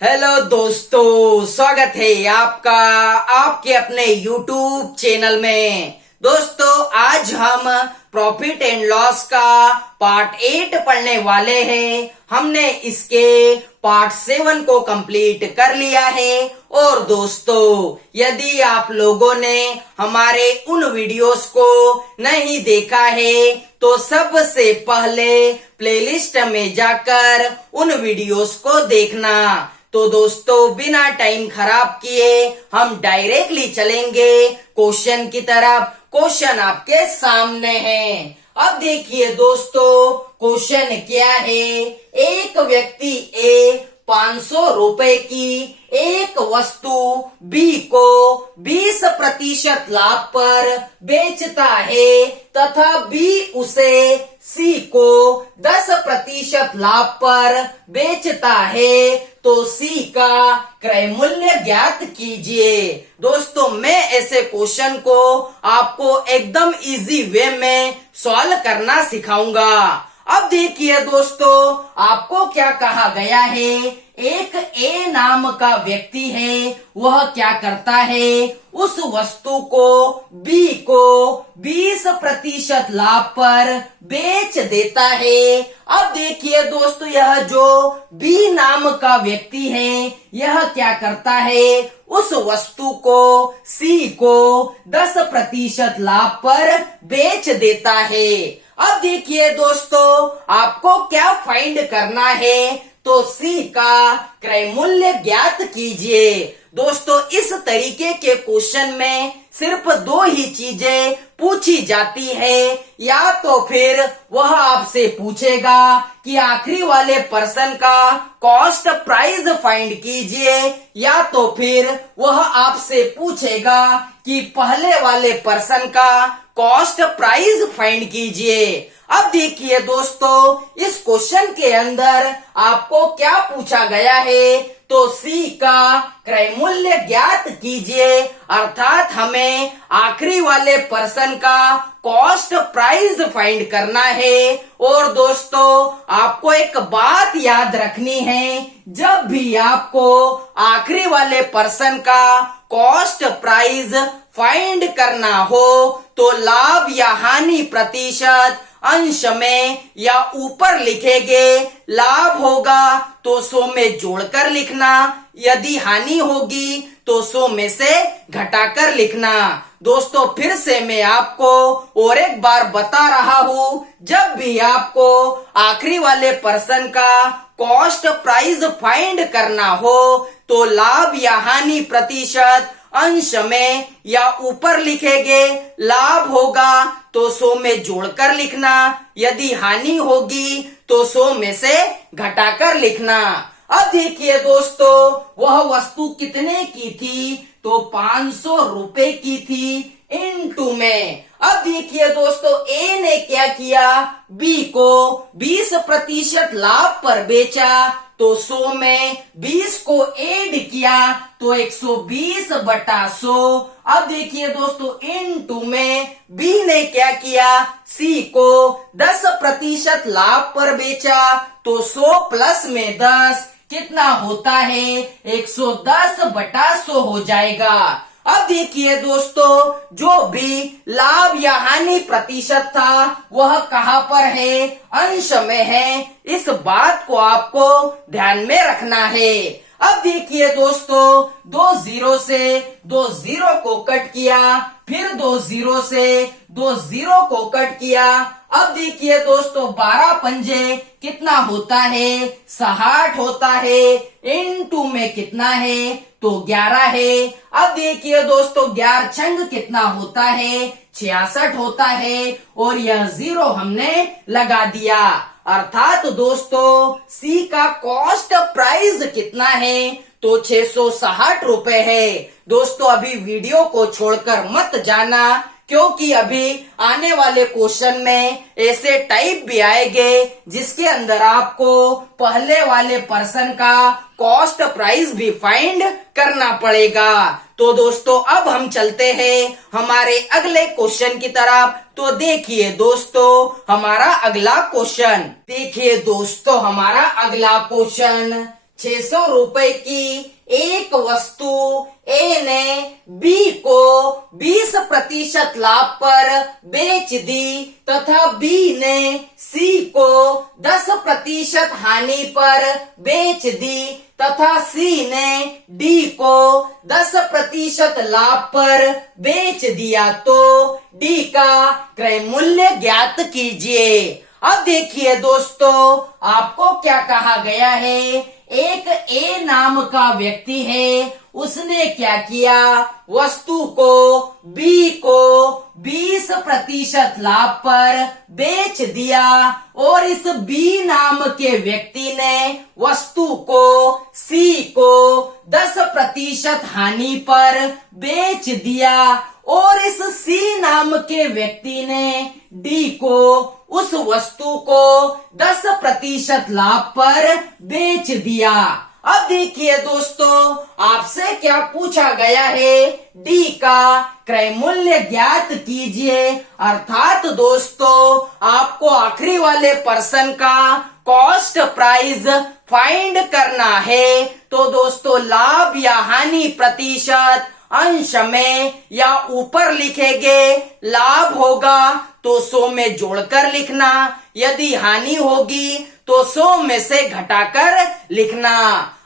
Hello दोस्तों, स्वागत है आपका आपके अपने YouTube चैनल में। दोस्तों, आज हम प्रॉफिट एंड लॉस का पार्ट 8 पढ़ने वाले हैं। हमने इसके पार्ट 7 को कंप्लीट कर लिया है। और दोस्तों, यदि आप लोगों ने हमारे उन वीडियोस को नहीं देखा है तो सबसे पहले प्लेलिस्ट में जाकर उन वीडियोस को देखना। तो दोस्तों, बिना टाइम खराब किए हम डायरेक्टली चलेंगे क्वेश्चन की तरफ। क्वेश्चन आपके सामने है। अब देखिए दोस्तों, क्वेश्चन क्या है। एक व्यक्ति ए 500 रुपए की एक वस्तु बी को 20% लाभ पर बेचता है तथा बी उसे सी को 10% लाभ पर बेचता है, तो सी का क्रय मूल्य ज्ञात कीजिए। दोस्तों, मैं ऐसे क्वेश्चन को आपको एकदम इजी वे में सॉल्व करना सिखाऊंगा। अब देखिए दोस्तों, आपको क्या कहा गया है। एक ए नाम का व्यक्ति है, वह क्या करता है, उस वस्तु को बी को 20% लाभ पर बेच देता है। अब देखिए दोस्तों, यह जो बी नाम का व्यक्ति है, यह क्या करता है, उस वस्तु को सी को 10% लाभ पर बेच देता है। अब देखिए दोस्तों, आपको क्या फाइंड करना है, तो सी का क्रय मूल्य ज्ञात कीजिए। दोस्तों, इस तरीके के क्वेश्चन में सिर्फ दो ही चीजें पूछी जाती है। या तो फिर वह आपसे पूछेगा कि आखिरी वाले पर्सन का कॉस्ट प्राइस फाइंड कीजिए, या तो फिर वह आपसे पूछेगा कि पहले वाले पर्सन का कॉस्ट प्राइस फाइंड कीजिए। अब देखिए दोस्तों, इस क्वेश्चन के अंदर आपको क्या पूछा गया है, तो सी का क्रय मूल्य ज्ञात कीजिए। अर्थात हमें आखिरी वाले पर्सन का कॉस्ट प्राइस फाइंड करना है। और दोस्तों, आपको एक बात याद रखनी है, जब भी आपको आखिरी वाले पर्सन का कॉस्ट प्राइस फाइंड करना हो तो लाभ या हानि प्रतिशत अंश में या ऊपर लिखेंगे। लाभ होगा तो 100 में जोड़कर लिखना, यदि हानि होगी तो 100 में से घटाकर लिखना। दोस्तों, फिर से मैं आपको और एक बार बता रहा हूँ, जब भी आपको आखिरी वाले पर्सन का कॉस्ट प्राइस फाइंड करना हो तो लाभ या हानि प्रतिशत अंश में या ऊपर लिखेंगे। लाभ होगा तो 100 में जोड़कर लिखना, यदि हानि होगी तो 100 में से घटाकर लिखना। अब देखिए दोस्तों, वह वस्तु कितने की थी, तो 500 रुपए की थी इनटू में। अब देखिए दोस्तों, ए ने क्या किया, बी को 20% लाभ पर बेचा, तो 100 में 20 को ऐड किया तो 120/100। अब देखिए दोस्तों, इनटू में बी ने क्या किया, सी को 10% लाभ पर बेचा, तो 100 प्लस में 10 कितना होता है, 110/100 हो जाएगा। अब देखिए दोस्तों, जो भी लाभ या हानि प्रतिशत था वह कहाँ पर है, अंश में है। इस बात को आपको ध्यान में रखना है। अब देखिए दोस्तों, 2 जीरो से 2 जीरो को कट किया, फिर 2 जीरो से 2 जीरो को कट किया। अब देखिए दोस्तों, 12 पंजे कितना होता है, 60 होता है। इनटू में कितना है, तो 11 है। अब देखिए दोस्तों, 11 छंग कितना होता है, 66 होता है। और यह जीरो हमने लगा दिया। अर्थात दोस्तों, सी का कॉस्ट प्राइस कितना है, तो 660 रुपए है। दोस्तों, अभी वीडियो को छोड़कर मत जाना, क्योंकि अभी आने वाले क्वेश्चन में ऐसे टाइप भी आएंगे जिसके अंदर आपको पहले वाले पर्सन का कॉस्ट प्राइस भी फाइंड करना पड़ेगा। तो दोस्तों, अब हम चलते हैं हमारे अगले क्वेश्चन की तरफ। तो देखिए दोस्तों, हमारा अगला क्वेश्चन, देखिए दोस्तों, हमारा अगला क्वेश्चन ₹600 की एक वस्तु ए ने बी को 20% लाभ पर बेच दी तथा बी ने सी को 10% हानि पर बेच दी तथा सी ने डी को 10% लाभ पर बेच दिया तो डी का क्रय मूल्य ज्ञात कीजिए। अब देखिए दोस्तों, आपको क्या कहा गया है। एक ए नाम का व्यक्ति है, उसने क्या किया, वस्तु को बी को 20% लाभ पर बेच दिया और इस बी नाम के व्यक्ति ने वस्तु को सी को 10% हानि पर बेच दिया और इस सी नाम के व्यक्ति ने डी को उस वस्तु को 10% लाभ पर बेच दिया। अब देखिए दोस्तों, आपसे क्या पूछा गया है, डी का क्रय मूल्य ज्ञात कीजिए। अर्थात दोस्तों, आपको आखिरी वाले पर्सन का कॉस्ट प्राइस फाइंड करना है। तो दोस्तों, लाभ या हानि प्रतिशत अंश में या ऊपर लिखेंगे। लाभ होगा तो 100 में जोड़कर लिखना, यदि हानि होगी तो 100 में से घटाकर लिखना।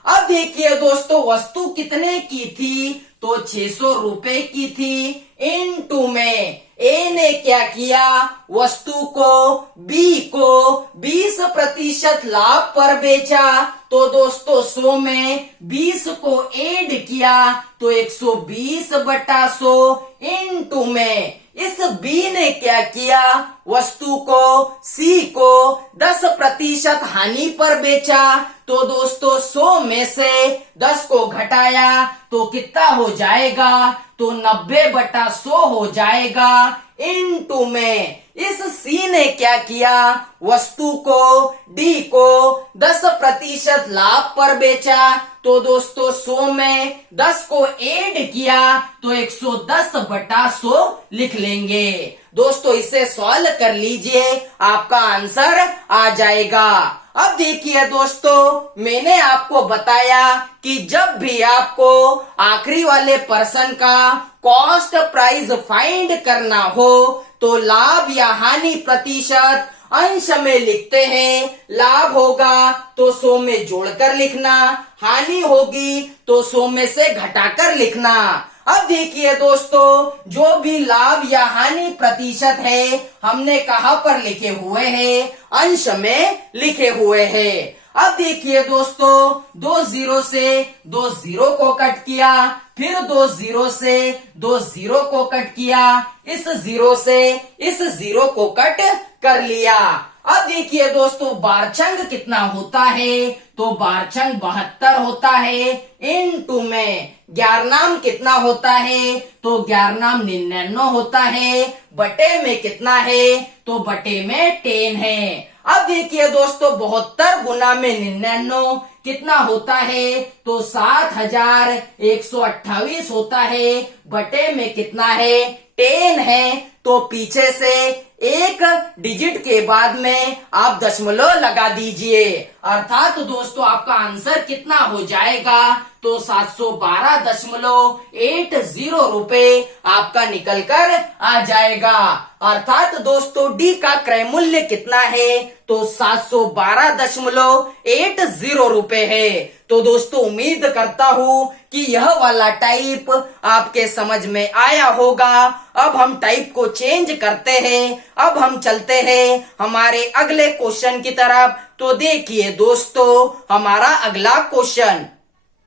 अब देखिए दोस्तों, वस्तु कितने की थी, तो ₹600 की थी। इनटू में ए ने क्या किया, वस्तु को बी को 20% लाभ पर बेचा। तो दोस्तों 100 में 20 को ऐड किया तो 120/100 इनटू में इस बी ने क्या किया, वस्तु को सी को 10% हानि पर बेचा। तो दोस्तों 100 में से 10 को घटाया तो कितना हो जाएगा, तो 90/100 हो जाएगा। इनटू में इस सी ने क्या किया, वस्तु को डी को 10% लाभ पर बेचा। तो दोस्तों 100 में 10 को ऐड किया तो 110/100 लिख लेंगे। दोस्तों इसे सॉल्व कर लीजिए, आपका आंसर आ जाएगा। अब देखिए दोस्तों, मैंने आपको बताया कि जब भी आपको आखिरी वाले पर्सन का कॉस्ट प्राइस फाइंड करना हो तो लाभ या हानि प्रतिशत अंश में लिखते हैं। लाभ होगा तो 100 में जोड़कर लिखना, हानि होगी तो 100 में से घटाकर लिखना। अब देखिए दोस्तों, जो भी लाभ या हानि प्रतिशत है हमने कहाँ पर लिखे हुए हैं, अंश में लिखे हुए हैं। अब देखिए दोस्तों, 2 0 से 2 0 को कट किया, फिर 2 0 से 2 0 को कट किया, इस 0 से इस 0 को कट कर लिया। अब देखिए दोस्तों, बारछंग कितना होता है, तो बारछंग 72 होता है। इनटू में ग्यारनाम कितना होता है, तो ग्यारनाम 99 होता है। बटे में कितना है, तो बटे में 10 है। अब देखिए दोस्तों, 72 गुना में 99 कितना होता है, तो 7128 होता है। बटे में कितना है, 10 है। तो पीछे से एक डिजिट के बाद में आप दशमलव लगा दीजिए। अर्थात दोस्तों आपका आंसर कितना हो जाएगा, तो 712.80 रुपए आपका निकल कर आ जाएगा। अर्थात दोस्तों डी का क्रय मूल्य कितना है, तो 712.80 रुपए है। तो दोस्तों उम्मीद करता हूँ कि यह वाला टाइप आपके समझ में आया होगा। अब हम टाइप को चेंज करते हैं, अब हम चलते हैं हमारे अगले क्वेश्चन की तरफ। तो देखिए दोस्तों हमारा अगला क्वेश्चन,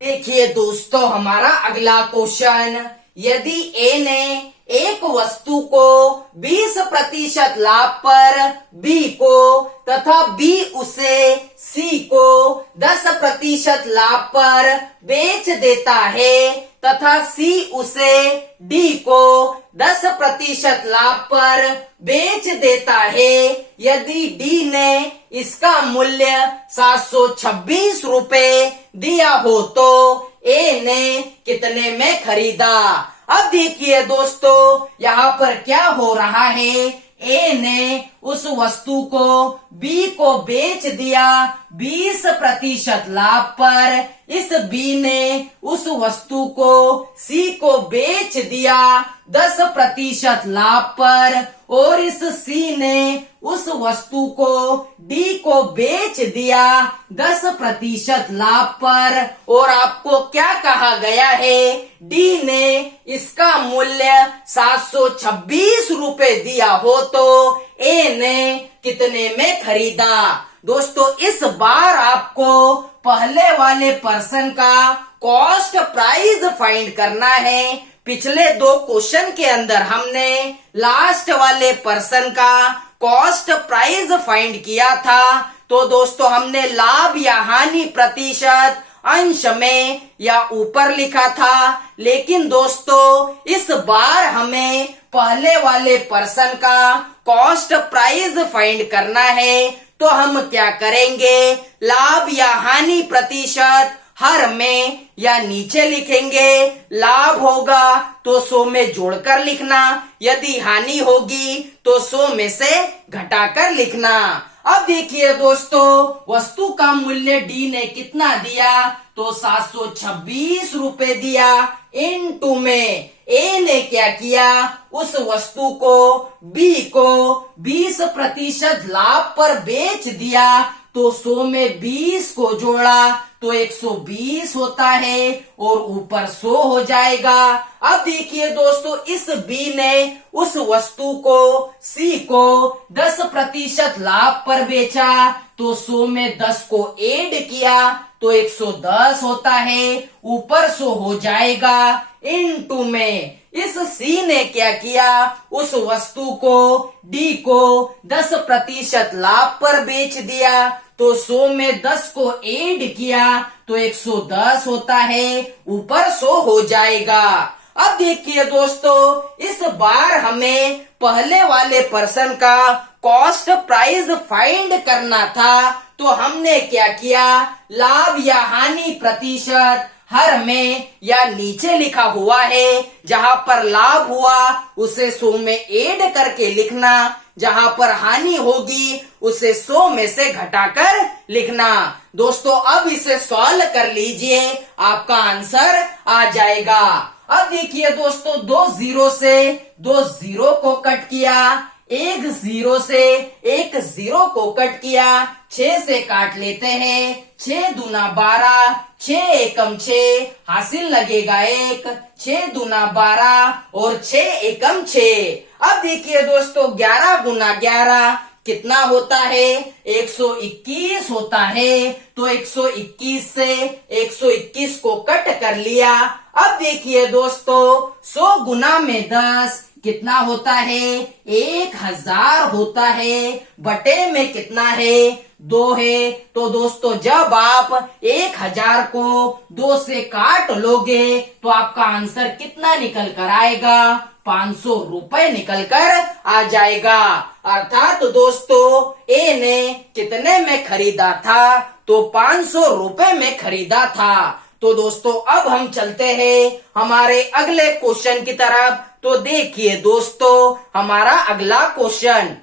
देखिए दोस्तों हमारा अगला क्वेश्चन, यदि ए ने एक वस्तु को 20% लाभ पर बी को तथा बी उसे सी को 10% लाभ पर बेच देता है तथा सी उसे डी को 10% लाभ पर बेच देता है, यदि डी ने इसका मूल्य 726 रुपए दिया हो तो ए ने कितने में खरीदा। अब देखिए दोस्तों यहाँ पर क्या हो रहा है, ए ने उस वस्तु को बी को बेच दिया 20% लाभ पर, इस बी ने उस वस्तु को सी को बेच दिया 10% लाभ पर, और इस सी ने उस वस्तु को डी को बेच दिया 10% लाभ पर। और आपको क्या कहा गया है, डी ने इसका मूल्य 726 रुपए दिया हो तो ए ने कितने में खरीदा। दोस्तों इस बार आपको पहले वाले पर्सन का कॉस्ट प्राइस फाइंड करना है। पिछले 2 क्वेश्चन के अंदर हमने लास्ट वाले पर्सन का कॉस्ट प्राइस फाइंड किया था। तो दोस्तों हमने लाभ या हानि प्रतिशत अंश में या ऊपर लिखा था, लेकिन दोस्तों इस बार हमें पहले वाले पर्सन का कॉस्ट प्राइस फाइंड करना है। तो हम क्या करेंगे, लाभ या हानि प्रतिशत हर में या नीचे लिखेंगे। लाभ होगा तो 100 में जोड़कर लिखना, यदि हानि होगी तो 100 में से घटाकर लिखना। अब देखिए दोस्तों, वस्तु का मूल्य डी ने कितना दिया, तो 726 रुपए दिया। इनटू में ए ने क्या किया, उस वस्तु को बी को 20% लाभ पर बेच दिया, तो 100 में 20 को जोड़ा तो 120 होता है और ऊपर 100 हो जाएगा। अब देखिए दोस्तों, इस बी ने उस वस्तु को सी को 10% लाभ पर बेचा, तो 100 में 10 को ऐड किया तो 110 होता है, ऊपर 100 हो जाएगा। इनटू में इस सी ने क्या किया, उस वस्तु को डी को 10% लाभ पर बेच दिया, तो 100 में 10 को ऐड किया तो 110 होता है, ऊपर 100 हो जाएगा। अब देखिए दोस्तों, इस बार हमें पहले वाले पर्सन का कॉस्ट प्राइस फाइंड करना था। तो हमने क्या किया, लाभ या हानि प्रतिशत हर में या नीचे लिखा हुआ है, जहां पर लाभ हुआ उसे 100 में ऐड करके लिखना, जहां पर हानि होगी उसे 100 में से घटाकर लिखना। दोस्तों अब इसे सॉल्व कर लीजिए, आपका आंसर आ जाएगा। अब देखिए दोस्तों, 2 जीरो से 2 जीरो को कट किया, 1 जीरो से 1 जीरो को कट किया, 6 से काट लेते हैं, 6 दूना 12, 6 एकम 6, हासिल लगेगा 1, 6 दूना 12 और 6 एकम 6। अब देखिए दोस्तों, 11 गुना 11 कितना होता है, 121 होता है। तो 121 से 121 को कट कर लिया। अब देखिए दोस्तों, 100 गुना में 10 कितना होता है, 1000 होता है, बटे में कितना है, 2 है। तो दोस्तों जब आप 1000 को 2 से काट लोगे तो आपका आंसर कितना निकल कर आएगा, 500 रुपए निकल कर आ जाएगा। अर्थात दोस्तों ए ने कितने में खरीदा था, तो 500 रुपए में खरीदा था। तो दोस्तों अब हम चलते हैं हमारे अगले क्वेश्चन की तरफ। तो देखिए दोस्तों, हमारा अगला क्वेश्चन,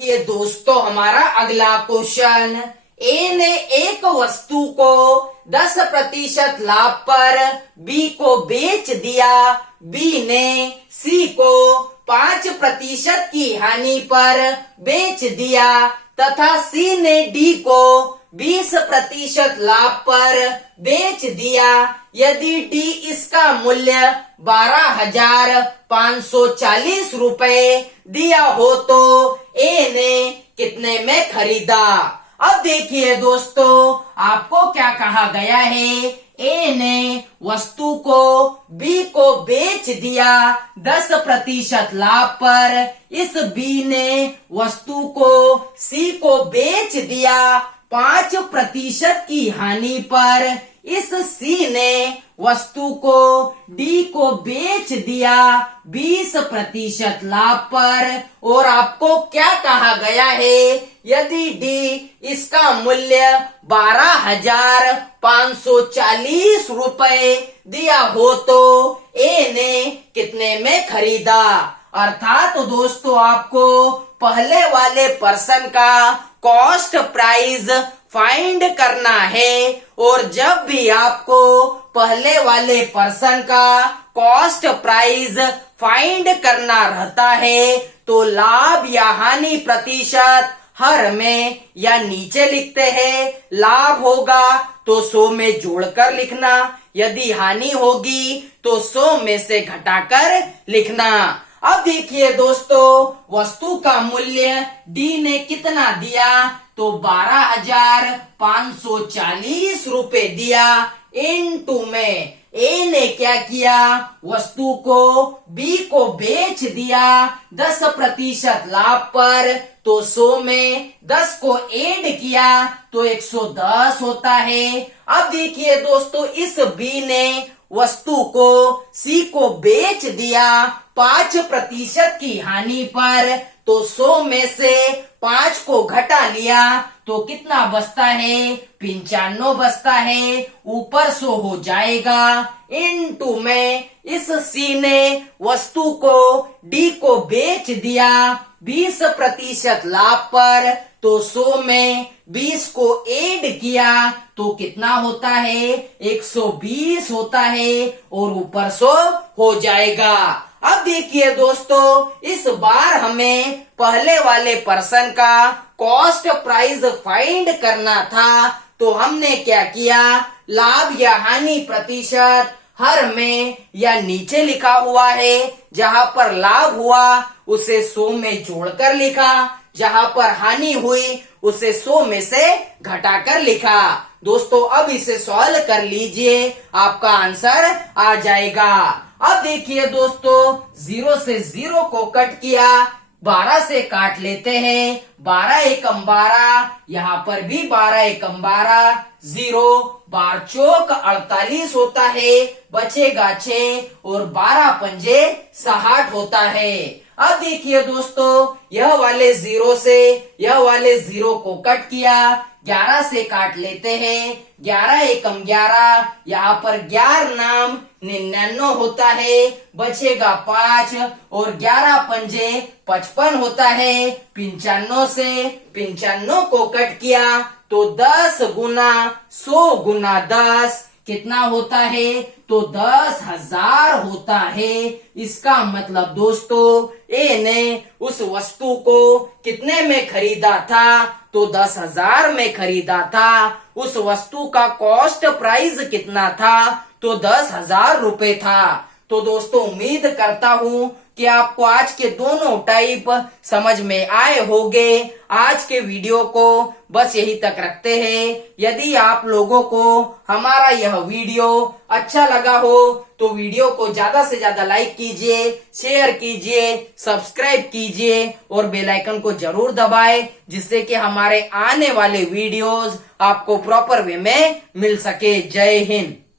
ये दोस्तों हमारा अगला क्वेश्चन, ए ने एक वस्तु को 10% लाभ पर बी को बेच दिया, बी ने सी को 5% की हानि पर बेच दिया, तथा सी ने डी को 20% लाभ पर बेच दिया। यदि डी इसका मूल्य 12,540 रुपए दिया हो तो ए ने कितने में खरीदा। अब देखिए दोस्तों, आपको क्या कहा गया है, ए ने वस्तु को बी को बेच दिया 10% लाभ पर, इस बी ने वस्तु को सी को बेच दिया 5% की हानि पर, इस सी ने वस्तु को डी को बेच दिया 20% लाभ पर। और आपको क्या कहा गया है, यदि डी इसका मूल्य 12,540 रुपए दिया हो तो ए ने कितने में खरीदा। अर्थात दोस्तों आपको पहले वाले पर्सन का कॉस्ट प्राइस फाइंड करना है। और जब भी आपको पहले वाले पर्सन का कॉस्ट प्राइस फाइंड करना रहता है तो लाभ या हानि प्रतिशत हर में या नीचे लिखते हैं। लाभ होगा तो 100 में जोड़कर लिखना, यदि हानि होगी तो 100 में से घटाकर लिखना। अब देखिए दोस्तों, वस्तु का मूल्य डी ने कितना दिया तो 12,540 रुपए दिया। इनटू में ए ने क्या किया, वस्तु को बी को बेच दिया 10% लाभ पर, तो 100 में 10 को ऐड किया तो 110 होता है। अब देखिए दोस्तों, इस बी ने वस्तु को सी को बेच दिया 5% की हानि पर, तो 100 में से 5 को घटा लिया तो कितना बचता है, 95 बचता है। ऊपर 100 हो जाएगा। इनटू में इस सी ने वस्तु को डी को बेच दिया 20% लाभ पर, तो 100 में 20 को ऐड किया तो कितना होता है, 120 होता है और ऊपर 100 हो जाएगा। अब देखिए दोस्तों, इस बार हमें पहले वाले पर्सन का कॉस्ट प्राइस फाइंड करना था, तो हमने क्या किया, लाभ या हानि प्रतिशत हर में या नीचे लिखा हुआ है। जहां पर लाभ हुआ उसे 100 में जोड़कर लिखा, जहां पर हानि हुई उसे 100 में से घटाकर लिखा। दोस्तों अब इसे सॉल्व कर लीजिए, आपका आंसर आ जाएगा। अब देखिए दोस्तों, 0 से 0 को कट किया, 12 से काट लेते हैं, 12 एकम 12, यहाँ पर भी 12 एकम 12, 0 बार चौक 48 होता है, बचेगा 6 और 12 पंजे 60 होता है। अब देखिए दोस्तों, यह वाले 0 से यह वाले 0 को कट किया, 11 से काट लेते हैं, 11 एकम 11, यहाँ पर 11 नाम 99 होता है, बचेगा 5 और 11 पंजे 55 होता है। 95 से 95 को कट किया तो 10 गुना 100 गुना 10 कितना होता है, तो 10,000 होता है। इसका मतलब दोस्तों, ए ने उस वस्तु को कितने में खरीदा था, तो 10,000 में खरीदा था। उस वस्तु का कॉस्ट प्राइस कितना था, तो 10,000 रुपए था। तो दोस्तों उम्मीद करता हूँ कि आपको आज के दोनों टाइप समझ में आए होंगे। आज के वीडियो को बस यही तक रखते हैं। यदि आप लोगों को हमारा यह वीडियो अच्छा लगा हो तो वीडियो को ज्यादा से ज्यादा लाइक कीजिए, शेयर कीजिए, सब्सक्राइब कीजिए और बेल आइकन को जरूर दबाएं, जिससे कि हमारे आने वाले वीडियोस आपको प्रॉपर वे में मिल सके। जय हिंद।